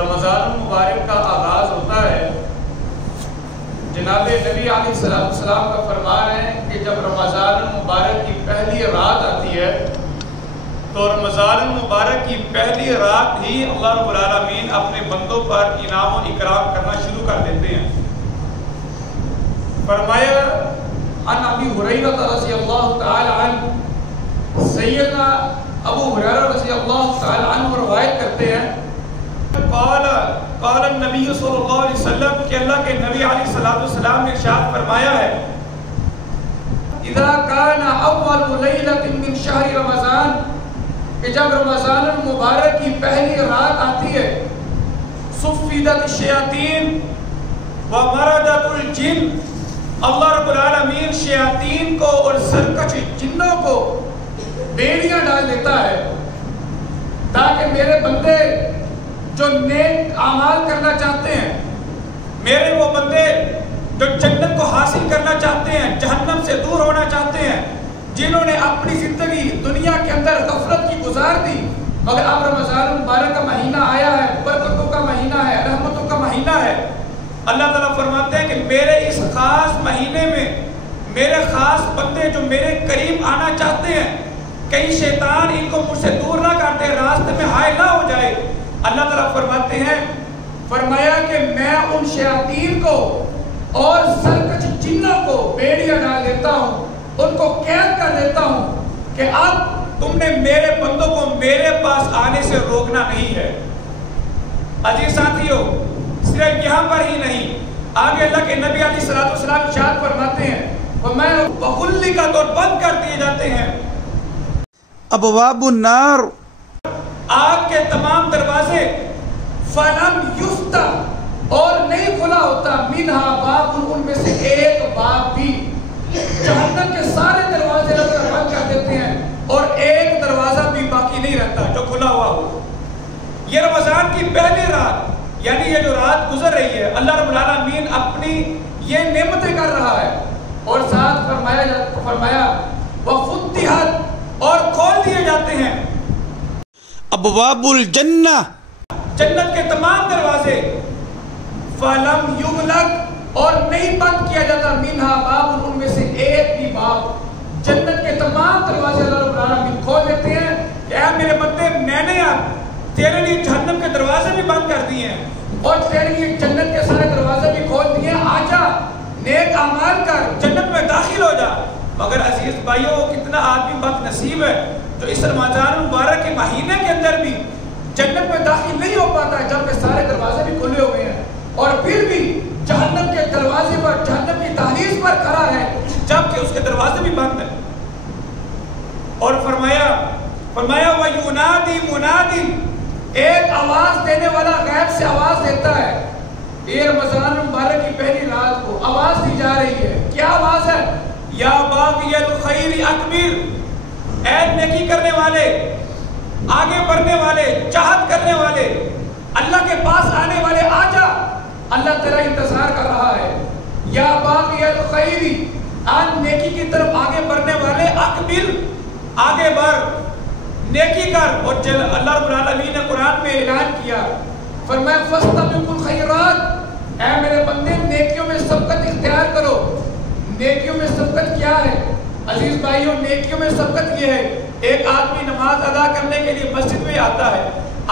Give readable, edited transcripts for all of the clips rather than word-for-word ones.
رمضان المبارک کا آغاز ہوتا ہے، جناب نبی علیہ السلام کا فرمان ہے کہ جب رمضان المبارک کی پہلی رات آتی ہے تو رمضان المبارک کی پہلی رات ہی اللہ رب العالمین اپنے بندوں پر انعام و اکرام کرنا شروع کر دیتے ہیں۔ فرمایا عن ابی ہریرہ رضی اللہ تعالی عنہ، سیدنا ابو ہریرہ رضی اللہ تعالی عنہ روایت کرتے ہیں، قال النبی صلی اللہ علیہ وسلم کہ اللہ کے نبی علیہ السلام نے ارشاد فرمایا ہے، اذا کان اول لیلۃ من شہر رمضان، کہ جب رمضان المبارک کی پہلی رات آتی ہے، صفدت الشیاطین ومردت الجن، اللہ رب العالمین شیاطین کو اور سرکش جنوں کو بیڑیاں ڈال دیتا ہے تاکہ میرے بندے جو نیک اعمال کرنا چاہتے ہیں، میرے وہ بندے جو جنت کو حاصل کرنا چاہتے ہیں، جہنم سے دور ہونا چاہتے ہیں، جنہوں نے اپنی زندگی دنیا کے اندر غفلت کی گزار دی، مگر اب رمضان المبارک کا مہینہ آیا ہے، برکتوں کا مہینہ ہے، رحمتوں کا مہینہ ہے، اللہ تعالیٰ فرماتے ہیں کہ میرے اس خاص مہینے میں میرے خاص بندے جو میرے قریب آنا چاہتے ہیں، کہیں شیطان ان کو مجھ سے دور نہ کر دے، راستے میں حائل نہ ہو جائے، اللہ تعالیٰ فرماتے ہیں، فرمایا کہ میں ان شیاطین کو اور سرکش جنوں کو بیڑیاں ڈال دیتا ہوں، ان کو قید کر دیتا ہوں کہ اب تم نے میرے بندوں کو میرے پاس آنے سے روکنا نہیں ہے۔ عزیز ساتھیو، صرف یہاں پر ہی نہیں، آگے اللہ کے نبی علیہ السلام ارشاد فرماتے ہیں، وَمَا وَغُلِّقَتْ اور بند کر دیے جاتے ہیں ابواب النار، آگ کے تمام دروازے، فَلَمْ يُفْتَحْ اور نہیں کھلا ہوتا، مِنْهَا باب، ان میں سے ایک باب بھی، جہنم کے سارے دروازے اللہ بند کر دیتے ہیں اور ایک دروازہ بھی باقی نہیں رہتا جو کھلا ہوا ہو۔ یہ رمضان کی پہلی رات، یعنی یہ جو رات گزر رہی ہے، اللہ رب العالمین اپنی یہ نعمتیں کر رہا ہے، اور ساتھ فرمایا وَفُتِحَتْ اور کھول دیے جاتے ہیں ابواب الجنہ، جنت کے تمام دروازے، فَلَمْ يُغْلَقْ اور نہیں بند کیا جاتا، مِنْهَا باب، ان میں سے ایک بھی باب، جنت کے تمام دروازے اللہ رب العالمین کھول دیتے ہیں کہ اے میرے بندے، میں نے اب تیرے لیے جہنم کے دروازے بھی بند کر دیے ہیں اور تیرے لیے جنت کے سارے دروازے بھی کھول دیے ہیں، آجا نیک اعمال کر، جنت میں داخل ہو جا۔ مگر عزیز بھائیو، کتنا آدمی بد نصیب ہے جو اس رمضان المبارک کے مہینے کے اندر بھی جنت میں داخل نہیں ہو پاتا ہے، جبکہ سارے دروازے بھی کھلے ہوئے ہیں، اور پھر بھی جہنم کے دروازے پر، جہنم کی دہلیز پر کھڑا ہے جبکہ اس کے دروازے بھی بند ہیں۔ اور فرمایا وَيُنَادِي مُنَادٍ، ایک آواز دینے والا غیب سے آواز دیتا ہے، یہ رمضان المبارک کی پہلی رات کو آواز دی جا رہی ہے، کیا آواز ہے؟ یا باغی الخیر اقبل، اے نیکی کرنے والے، آگے بڑھنے والے، چاہت کرنے والے، اللہ کے پاس آنے والے، آجا، اللہ تیرا انتظار کر رہا ہے۔ یا باغی الخیر، آج نیکی کی طرف آگے بڑھنے والے، اقبل، آگے بڑھ، نیکی کر۔ اور اللہ رب العالمین نے قرآن میں اعلان کیا، فرمایا فَاسْتَبِقُوا الْخَيْرَاتِ، اے میرے بندے نیکیوں میں سبقت اختیار کرو۔ نیکیوں میں سبقت کیا ہے عزیز بھائیوں؟ نیکیوں میں سبقت یہ ہے، ایک آدمی نماز ادا کرنے کے لیے مسجد میں آتا ہے،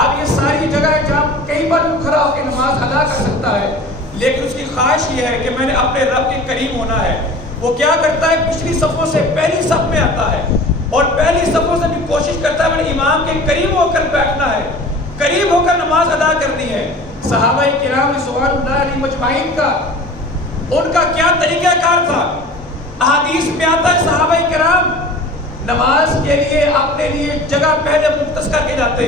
اب یہ ساری جگہ ہے جہاں کئی بار کھڑا ہو کے نماز ادا کر سکتا ہے، لیکن اس کی خواہش یہ ہے کہ میں نے اپنے رب کے قریب ہونا ہے۔ وہ کیا کرتا ہے؟ پچھلی صفوں سے پہلی صف میں آتا ہے اور پہلی صفوں سے بھی کوشش کرتا ہے میں نے امام کے قریب ہو کر بیٹھنا ہے، قریب ہو کر نماز ادا کرنی ہے۔ صحابہ کرام رضوان اللہ علیہم اجمعین کا ان کا کیا طریقہ کار تھا؟ احادیث میں آتا ہے صحابہ کرام نماز کے لیے اپنے لیے جگہ پہلے مختص کر کے جاتے،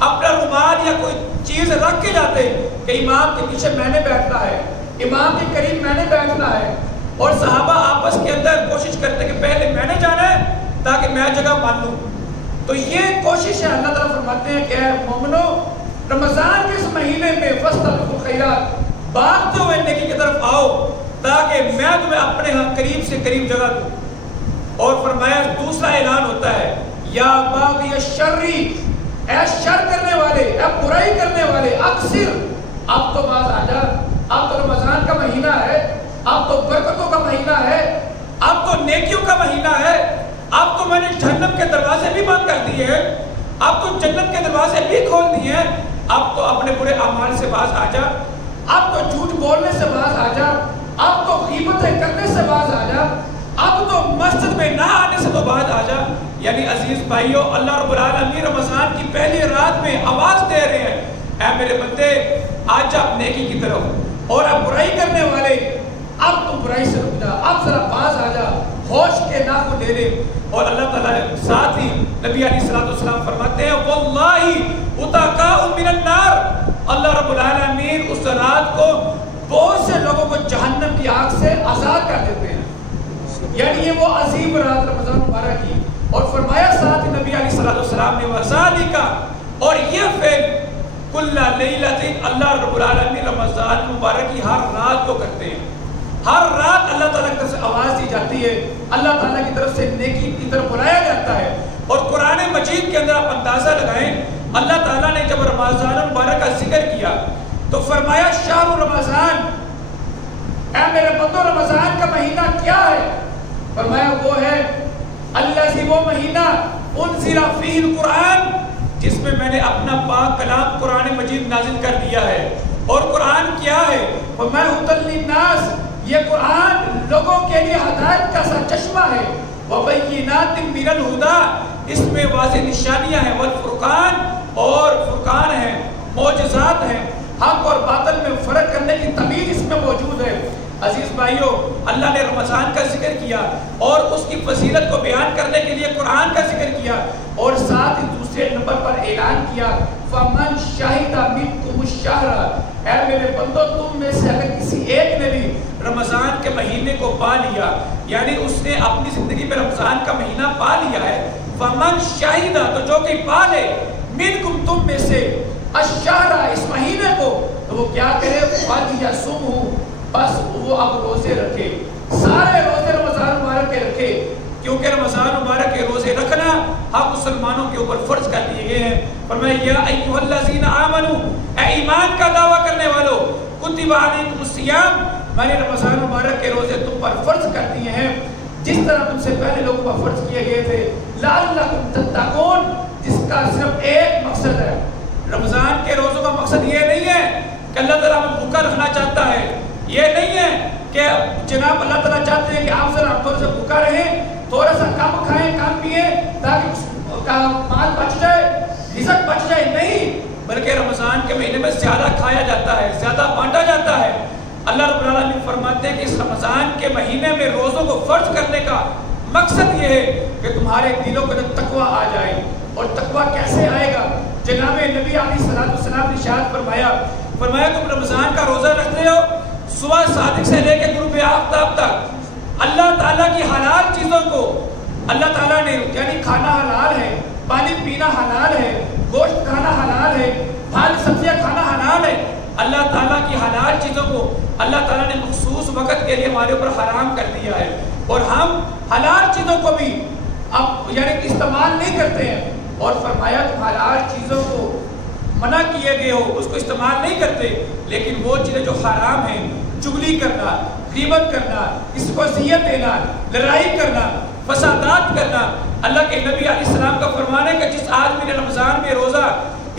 اپنا رومال یا کوئی چیز رکھ کے جاتے کہ امام کے پیچھے میں نے بیٹھنا ہے، امام کے قریب میں نے بیٹھنا ہے، اور صحابہ آپس کے اندر کوشش کرتے کہ پہلے میں نے جانا ہے تاکہ میں جگہ مان لوں۔ تو یہ کوشش ہے۔ اللہ تعالیٰ فرماتے ہیں کہ اے مومنو، رمضان کے اس مہینے میں فَاسْتَبِقُوا الْخَيْرَاتِ، بھاگتے ہوئے نیکی کی طرف آؤ تاکہ میں تمہیں اپنے ہاں قریب سے قریب جگہ دوں۔ اور فرمایا دوسرا اعلان ہوتا ہے یا باغی الشر، اے شر کرنے والے، اے برائی کرنے والے، اکثر اب تو باز آ جا، اب تو رمضان کا مہینہ ہے، اب تو برکتوں کا مہینہ ہے، اب تو نیکیوں کا مہینہ ہے، اب تو میں نے جہنم کے دروازے بھی بند کر دیے ہیں، اب تو جنت کے دروازے بھی کھول دیے ہیں، اب تو اپنے برے اعمال سے باز آ جا، اب تو جھوٹ بولنے سے باز آ جا، اب تو غیبتیں کرنے سے باز آ جا، اب تو مسجد میں نہ آنے سے تو باز آ جا۔ یعنی عزیز بھائیو، اللہ رب العالمین رمضان کی پہلی رات میں آواز دے رہے ہیں، اے میرے بندے آج جا نیکی کی طرف، اور اب برائی کرنے والے اب تو برائی سے رک جا، اب ذرا باز آ جا، ہوش کے ناخن لے لے۔ اور اللہ تعالیٰ ساتھ ہی نبی علیہ السلام فرماتے ہیں واللہ اتقاء من النار، اللہ رب العالمین اس رات کو بہت سے لوگوں کو جہنم کی آگ سے آزاد کر دیتے ہیں۔ یعنی یہ وہ عظیم رات رمضان مبارک کی، اور فرمایا ساتھ ہی نبی علیہ السلام نے وذالک، اور یہ فعل کل لیلۃ، اللہ رب العالمین رمضان مبارک کی ہر رات کو کرتے ہیں۔ ہر رات اللہ تعالیٰ کی طرف سے آواز دی جاتی ہے، اللہ تعالیٰ کی طرف سے نیکی کی طرف بلایا جاتا ہے۔ اور قرآن مجید کے اندر آپ اندازہ لگائیں، اللہ تعالیٰ نے جب رمضان مبارک کا ذکر کیا تو فرمایا شہر رمضان، اے میرے بندو رمضان کا مہینہ کیا ہے؟ فرمایا وہ ہے الذی، وہ مہینہ انزل فیہ القرآن، جس میں میں نے اپنا پاک کلام قرآن مجید نازل کر دیا ہے۔ اور قرآن کیا ہے؟ وَمَا هُدًى لِلنَّاسِ، یہ قرآن لوگوں کے لیے ہدایت کا سا چشمہ ہے۔ وَبَيِّنَاتٍ مِّنَ الْهُدَىٰ، اس میں واضح نشانیاں ہیں، والفرقان، اور فرقان ہیں، معجزات ہیں، حق اور باطل میں فرق کرنے کی تمیز اس میں موجود ہے۔ عزیز بھائیو، اللہ نے رمضان کا ذکر کیا اور اس کی فضیلت کو بیان کرنے کے لیے قرآن کا ذکر کیا، اور ساتھ ہی دوسرے نمبر پر اعلان کیا فَمَنْ شَهِدَ مِنْكُمُ الشَّهْرَ، اے میرے بندو تم میں سے اگر کسی ایک نے بھی رمضان کے مہینے کو پا لیا، یعنی اس نے اپنی زندگی میں رمضان کا مہینہ پا لیا ہے، فَمَنْ شَهِدَ، تو جو کہ پا لے، مِنْكُمْ تم میں سے، الشَّهْرَ، اس مہینے کو، تو وہ کیا کرے؟ فَلْيَصُمْهُ، بس وہ اب روزے رکھے، سارے روزے رمضان مبارک کے رکھے، کیونکہ رمضان مبارک کے روزے رکھنا ہم مسلمانوں کے اوپر فرض کر دیے گئے ہیں۔ فرمایا یا ایھا الذین آمنوا، اے ایمان کا دعویٰ کرنے والو، کتب علیکم الصیام، میں نے رمضان مبارک کے روزے تم پر فرض کر دیے ہیں جس طرح تم سے پہلے لوگوں پر فرض کیے گئے تھے، لعلکم تتقون، جس کا صرف ایک مقصد ہے۔ رمضان کے روزوں کا مقصد یہ نہیں ہے کہ اللہ تعالیٰ ہمیں بھوکا رکھنا چاہتا ہے، یہ نہیں ہے کہ جناب اللہ تعالیٰ چاہتے ہیں کہ آپ ذرا تھوڑا سا بھوکا رہیں، تھوڑا سا کم کھائیں کم پئیں تاکہ مال بچ جائے، رزق بچ جائے، نہیں، بلکہ رمضان کے مہینے میں زیادہ کھایا جاتا ہے، زیادہ بانٹا جاتا ہے۔ اللہ رب العالمین فرماتے ہیں کہ اس رمضان کے مہینے میں روزوں کو فرض کرنے کا مقصد یہ ہے کہ تمہارے دلوں کے اندر تقویٰ آ جائے۔ اور تقویٰ کیسے آئے گا؟ جناب نبی علیہ السلام نے ارشاد فرمایا تم رمضان کا روزہ رکھتے ہو، صبح صادق سے لے کے غروب آفتاب تک اللہ تعالیٰ کی حلال چیزوں کو اللہ تعالیٰ نے، یعنی کھانا حلال ہے، پانی پینا حلال ہے، گوشت کھانا حلال ہے، پھل سبزیاں کھانا حلال ہے، اللہ تعالیٰ کی حلال چیزوں کو اللہ تعالیٰ نے مخصوص وقت کے لیے ہمارے اوپر حرام کر دیا ہے، اور ہم حلال چیزوں کو بھی اب یعنی استعمال نہیں کرتے ہیں۔ اور فرمایا تم حلال چیزوں کو منع کیے گئے ہو اس کو استعمال نہیں کرتے، لیکن وہ چیزیں جو حرام ہیں، چغلی کرنا، غیبت کرنا، اس کو اذیت دینا، لڑائی کرنا، فسادات کرنا، اللہ کے نبی علیہ السلام کا فرمان ہے کہ جس آدمی نے رمضان میں روزہ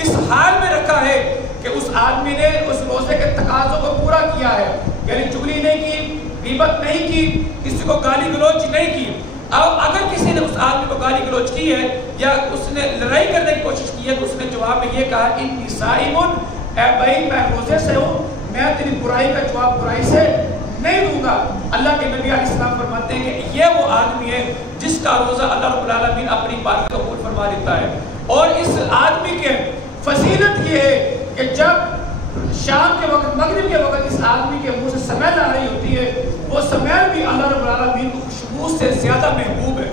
اس حال میں رکھا ہے کہ اس آدمی نے اس روزے کے تقاضوں کو پورا کیا ہے، یعنی چغلی نہیں کی، غیبت نہیں کی، کسی کو گالی گلوچ نہیں کی۔ اب اگر کسی نے اس آدمی کو گالی گلوچ کی ہے یا اس نے لڑائی کرنے کی کوشش کی ہے تو اس نے جواب میں یہ کہا انی صائم، اے بھائی میں روزے سے ہوں، میں تیری برائی کا جواب برائی سے نہیں دوں گا۔ اللہ کے نبی علیہ السلام فرماتے ہیں کہ یہ وہ آدمی ہے جس کا روزہ اللہ رب العالمین اپنی بات کا قبول فرما دیتا ہے۔ اور اس آدمی کے فضیلت یہ ہے کہ جب شام کے وقت، مغرب کے وقت اس آدمی کے منہ سے سمیل آ رہی ہوتی ہے، وہ سمیل بھی اللہ رب العالمین کو خوشبو سے زیادہ محبوب ہے۔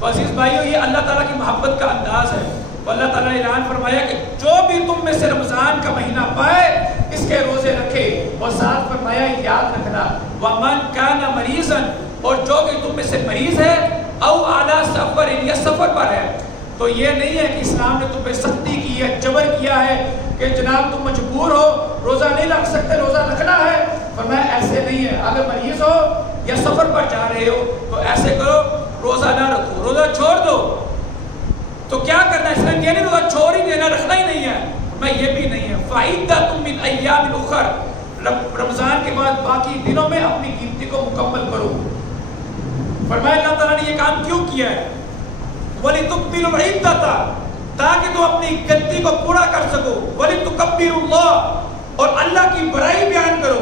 تو عزیز بھائیو، یہ اللہ تعالیٰ کی محبت کا انداز ہے۔ تو اللہ تعالیٰ نے اعلان فرمایا کہ جو بھی تم میں سے رمضان کا مہینہ پائے اس کے روزے رکھے، اور ساتھ فرمایا یاد رکھنا وَمَنْ كَانَ مَرِيضًا، اور جو کہ تم میں سے مریض ہے، او عَلَى سَفَرٍ، یا سفر پر ہے، تو یہ نہیں ہے کہ اسلام نے تم پہ سختی کی ہے، جبر کیا ہے کہ جناب تم مجبور ہو، روزہ نہیں رکھ سکتے، روزہ رکھنا ہے۔ فرمایا ایسے نہیں ہے، اگر مریض ہو یا سفر پر جا رہے ہو تو ایسے کرو، روزہ نہ رکھو، روزہ چھوڑ دو۔ تو کیا کرنا ہے؟ اس نے یہ نہیں روزہ چھوڑ ہی دینا، رکھنا ہی نہیں ہے۔ میں یہ بھی نہیں ہے، فَعِدَّةٌ مِّنْ أَيَّامٍ أُخَرَ، رمضان کے بعد باقی دنوں میں اپنی گنتی کو مکمل کرو۔ فرمایا اللہ تعالیٰ نے یہ کام کیوں کیا ہے؟ وَلِتُكْمِلُوا الْعِدَّةَ، تاکہ تم اپنی گنتی کو پورا کر سکو، وَلِتُكَبِّرُوا اللَّهَ، اور اللہ کی بڑائی بیان کرو،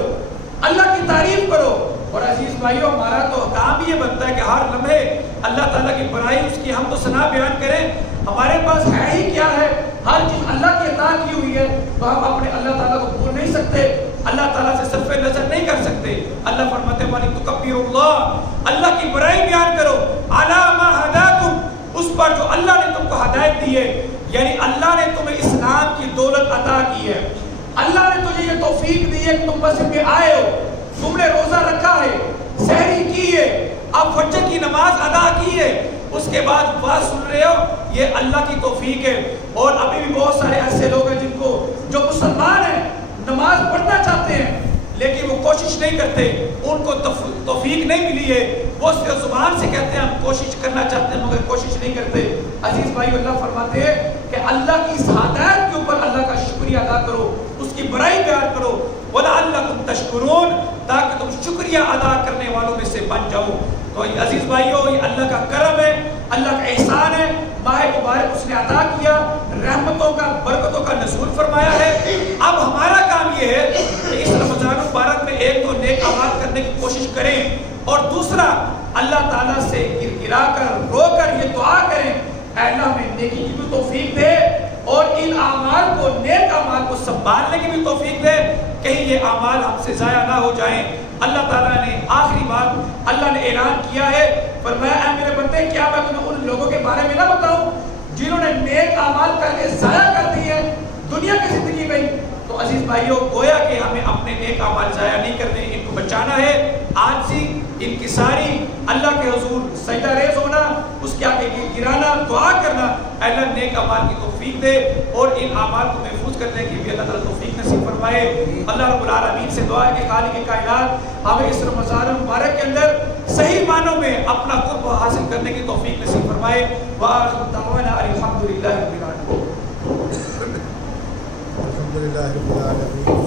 اللہ کی تعریف کرو۔ اور عزیز بھائیو، ہمارا تو کام یہ بنتا ہے کہ ہر لمحے اللہ تعالیٰ کی بڑائی، اس کی حمد و ثنا بیان کریں۔ ہمارے پاس ہے ہی کیا ہے؟ ہر چیز اللہ کی عطا کی ہوئی ہے، تو ہم اپنے اللہ تعالیٰ کو بھول نہیں سکتے، اللہ تعالیٰ سے صرف نظر نہیں کر سکتے۔ اللہ فرماتے ہیں وَلِتُكَبِّرُوا اللَّهَ، اللہ کی بڑائی بیان کرو، عَلَىٰ مَا هَدَاكُمْ، اس پر جو اللہ نے تم کو ہدایت دی ہے، یعنی اللہ نے تمہیں اسلام کی دولت عطا کی ہے، اللہ نے تجھے یہ توفیق دی ہے کہ تم مسجد میں آئے ہو، تم نے روزہ رکھا ہے، سحری کی ہے، اب فجر کی نماز ادا کی ہے، اس کے بعد بات سن رہے ہو، یہ اللہ کی توفیق ہے۔ اور ابھی بھی بہت سارے ایسے لوگ ہیں جن کو، جو مسلمان ہیں، نماز پڑھنا چاہتے ہیں لیکن وہ کوشش نہیں کرتے، ان کو توفیق نہیں ملی ہے، وہ صرف زبان سے کہتے ہیں ہم کوشش کرنا چاہتے ہیں مگر کوشش نہیں کرتے۔ عزیز بھائی، اللہ فرماتے ہیں کہ اللہ کی اس ہدایت کے اوپر اللہ کا شکریہ ادا کرو، اس کی بڑائی بیان کرو، وَلَعَلَّكُمْ تَشْكُرُونَ، تاکہ تم شکریہ ادا کرنے والوں میں سے بن جاؤ۔ تو عزیز بھائیو، یہ اللہ کا کرم ہے، اللہ کا احسان ہے، ماہ مبارک اس نے عطا کیا، رحمتوں کا، برکتوں کا نزول فرمایا ہے۔ اب ہمارا کام یہ ہے کہ اس رمضان مبارک میں ایک تو نیک اعمال کرنے کی کوشش کریں، اور دوسرا اللہ تعالیٰ سے گرا کر، رو کر یہ دعا کریں، اے اللہ ہمیں نیکی کی بھی توفیق دے، اور ان اعمال کو، نیک اعمال کو سنبھالنے کی بھی توفیق دے، کہیں یہ اعمال ہم سے ضائع نہ ہو جائیں۔ اللہ تعالیٰ نے آخری بات اللہ نے اعلان کیا ہے، فرمایا اے میرے بندے، کیا میں تمہیں ان لوگوں کے بارے میں نہ بتاؤں جنہوں نے نیک اعمال کر کے ضائع کر دیے دنیا کی زندگی میں؟ تو عزیز بھائیو، گویا کہ ہمیں اپنے نیک اعمال ضائع نہیں کرنے، ان کو بچانا ہے۔ عاجزی، انکساری، اللہ کے حضور سجدہ ریز ہونا، اس کے آگے گرانا، دعا کرنا، اللہ نیک اعمال کی توفیق دے، اور ان اعمال کو محفوظ کرنے کی بھی اللہ تعالیٰ توفیق نصیب فرمائے۔ اللہ رب العالمین سے دعا ہے کہ خالق کائنات ہمیں اس رمضان مبارک کے اندر صحیح معنوں میں اپنا قرب حاصل کرنے کی توفیق نصیب فرمائے۔ وآخر دعوانا الحمدللہ رب العالمین۔ الحمدللہ رب العالمین۔